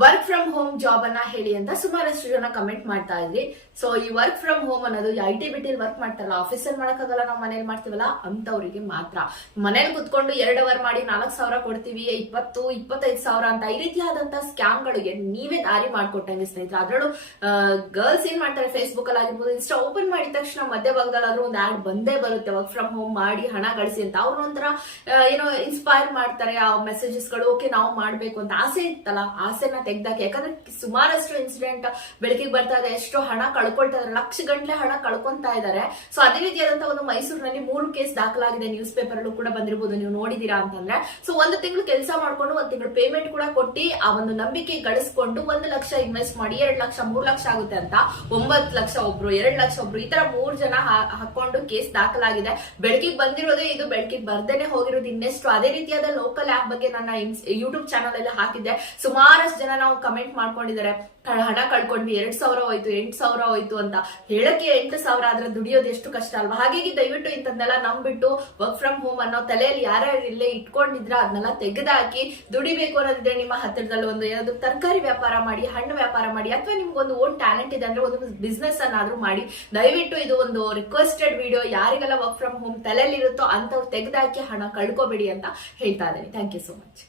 Work from home job ಅನ್ನ ಹೇಳಿ ಅಂತ ಸುಮಾರಷ್ಟು ಜನ ಕಮೆಂಟ್ ಮಾಡ್ತಾ ಇದ್ರಿ. ಸೊ ಈ ವರ್ಕ್ ಫ್ರಮ್ ಹೋಮ್ ಅನ್ನೋದು IT-BT ವರ್ಕ್ ಮಾಡ್ತಾರಲ್ಲ, ಆಫೀಸಲ್ಲಿ ಮಾಡಕ್ಕಾಗಲ್ಲ, ನಾವು ಮನೇಲಿ ಮಾಡ್ತೀವಲ್ಲ ಅಂತವ್ರಿಗೆ ಮಾತ್ರ. ಮನೇಲಿ ಕುತ್ಕೊಂಡು 2 ಅವರ್ ಮಾಡಿ 4,000 ಕೊಡ್ತೀವಿ, 20-25,000 ಅಂತ ಈ ರೀತಿಯಾದಂತಹ ಸ್ಕ್ಯಾಮ್ ಗಳಿಗೆ ನೀವೇ ದಾರಿ ಮಾಡ್ಕೊಟ್ಟಂಗೆ ಸ್ನೇಹಿತರೆ. ಅದರಲ್ಲೂ ಗರ್ಲ್ಸ್ ಏನ್ ಮಾಡ್ತಾರೆ, ಫೇಸ್ಬುಕ್ ಅಲ್ಲಿ ಆಗಿರ್ಬೋದು, ಇನ್ಸ್ಟಾ ಓಪನ್ ಮಾಡಿದ ತಕ್ಷಣ ಮಧ್ಯಭಾಗದಲ್ಲಾದ್ರೂ ಒಂದು ಆಡ್ ಬಂದೇ ಬರುತ್ತೆ, ವರ್ಕ್ ಫ್ರಮ್ ಹೋಮ್ ಮಾಡಿ ಹಣ ಗಳಿಸಿ ಅಂತ. ಅವ್ರು ಒಂಥರ ಏನೋ ಇನ್ಸ್ಪೈರ್ ಮಾಡ್ತಾರೆ ಆ ಮೆಸೇಜಸ್ ಗಳು. ಓಕೆ, ನಾವು ಮಾಡ್ಬೇಕು ಅಂತ ಆಸೆ ಇತ್ತಲ್ಲ, ಆಸೆನ ತೆಗ್ದಾಕಿ. ಯಾಕಂದ್ರೆ ಸುಮಾರಷ್ಟು ಇನ್ಸಿಡೆಂಟ್ ಬೆಳಕಿಗೆ ಬರ್ತಾ ಇದೆ, ಎಷ್ಟು ಹಣ ಕಳ್ಕೊಳ್ತಾ ಇದಾರೆ, ಲಕ್ಷ ಗಂಟ್ಲೆ ಹಣ ಕಳ್ಕೊಂತಾ ಇದಾರೆ. ಸೊ ಅದೇ ರೀತಿಯಾದಂತಹ ಒಂದು ಮೈಸೂರಿನಲ್ಲಿ 3 ಕೇಸ್ ದಾಖಲಾಗಿದೆ, ನ್ಯೂಸ್ ಪೇಪರ್ ಅಲ್ಲೂ ಕೂಡ ಬಂದಿರಬಹುದು, ನೀವು ನೋಡಿದೀರಾ ಅಂತಂದ್ರೆ. ಸೊ 1 ತಿಂಗಳು ಕೆಲಸ ಮಾಡ್ಕೊಂಡು 1 ತಿಂಗಳು ಪೇಮೆಂಟ್ ಕೂಡ ಕೊಟ್ಟಿ ಆ ಒಂದು ನಂಬಿಕೆ ಗಳಿಸ್ಕೊಂಡು 1 ಲಕ್ಷ ಇನ್ವೆಸ್ಟ್ ಮಾಡಿ 2 ಲಕ್ಷ 3 ಲಕ್ಷ ಆಗುತ್ತೆ ಅಂತ 9 ಲಕ್ಷ ಒಬ್ರು, 2 ಲಕ್ಷ ಒಬ್ರು, ಈ ತರ 3 ಜನ ಹಾಕೊಂಡು ಕೇಸ್ ದಾಖಲಾಗಿದೆ. ಬೆಳಕಿಗೆ ಬಂದಿರೋದೇ ಇದು, ಬೆಳಕಿಗೆ ಬರ್ದೇನೆ ಹೋಗಿರೋದು ಇನ್ನೆಷ್ಟು. ಅದೇ ರೀತಿಯಾದ ಲೋಕಲ್ ಆಪ್ ಬಗ್ಗೆ ನನ್ನ ಯೂಟ್ಯೂಬ್ ಚಾನಲ್ ಅಲ್ಲಿ ಹಾಕಿದ್ದೆ. ಸುಮಾರಷ್ಟು ಜನ ನಾವು ಕಮೆಂಟ್ ಮಾಡ್ಕೊಂಡಿದ್ದಾರೆ, ಹಣ ಕಳ್ಕೊಂಡ್ವಿ, 2,000 ಹೋಯ್ತು, 8,000 ಹೋಯ್ತು ಅಂತ. ಹೇಳಕ್ಕೆ 8,000 ಆದ್ರೆ ದುಡಿಯೋದು ಎಷ್ಟು ಕಷ್ಟ ಅಲ್ವಾ. ಹಾಗಾಗಿ ದಯವಿಟ್ಟು ಇಂಥದ್ದೆಲ್ಲ ನಂಬಿಟ್ಟು ವರ್ಕ್ ಫ್ರಮ್ ಹೋಮ್ ಅನ್ನೋ ತಲೆಯಲ್ಲಿ ಯಾರ್ಯಾರು ಇಲ್ಲೇ ಇಟ್ಕೊಂಡಿದ್ರ ಅದನ್ನೆಲ್ಲ ತೆಗೆದಾಕಿ ದುಡಿಬೇಕು ಅನ್ನೋದಿದ್ರೆ ನಿಮ್ಮ ಹತ್ತಿರದಲ್ಲಿ ಒಂದು ಏನಾದ್ರು ತರಕಾರಿ ವ್ಯಾಪಾರ ಮಾಡಿ, ಹಣ್ಣು ವ್ಯಾಪಾರ ಮಾಡಿ, ಅಥವಾ ನಿಮ್ಗೊಂದು ಓನ್ ಟ್ಯಾಲೆಂಟ್ ಇದೆ ಅಂದ್ರೆ ಒಂದು ಬಿಸ್ನೆಸ್ ಅನ್ನಾದ್ರೂ ಮಾಡಿ. ದಯವಿಟ್ಟು ಇದು ಒಂದು ರಿಕ್ವೆಸ್ಟೆಡ್ ವಿಡಿಯೋ. ಯಾರಿಗೆಲ್ಲ ವರ್ಕ್ ಫ್ರಮ್ ಹೋಮ್ ತಲೆಯಲ್ಲಿ ಇರುತ್ತೋ ಅಂತವ್ರು ತೆಗೆದಾಕಿ ಹಣ ಕಳ್ಕೊಬೇಡಿ ಅಂತ ಹೇಳ್ತಾ ಇದ್ದೀನಿ. Thank you so much.